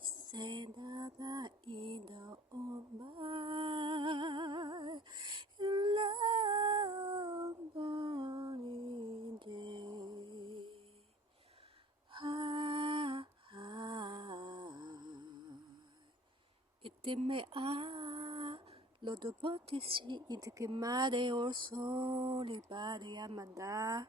せながいのお前 Lonely day Itime lo dopo si itkimare or soli bari amanda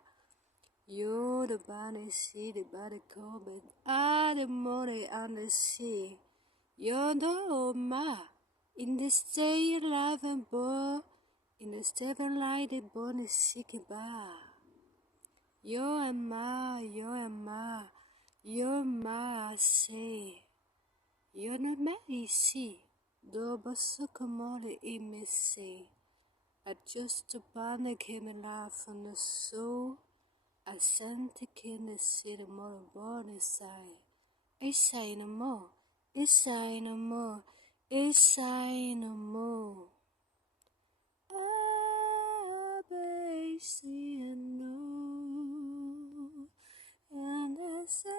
You're the body, see the body coming, the money and the sea. You're the ma in the stay alive and born, in the seven light the born is sick bar. You're ma, you're ma, say. You're not married, see. Dobo sucamore in me say. I just a banner came alive from the soul. I sent a kid to see the more born inside. It's no more. It's no more. It's no more. Ah, baby, I know. And I said,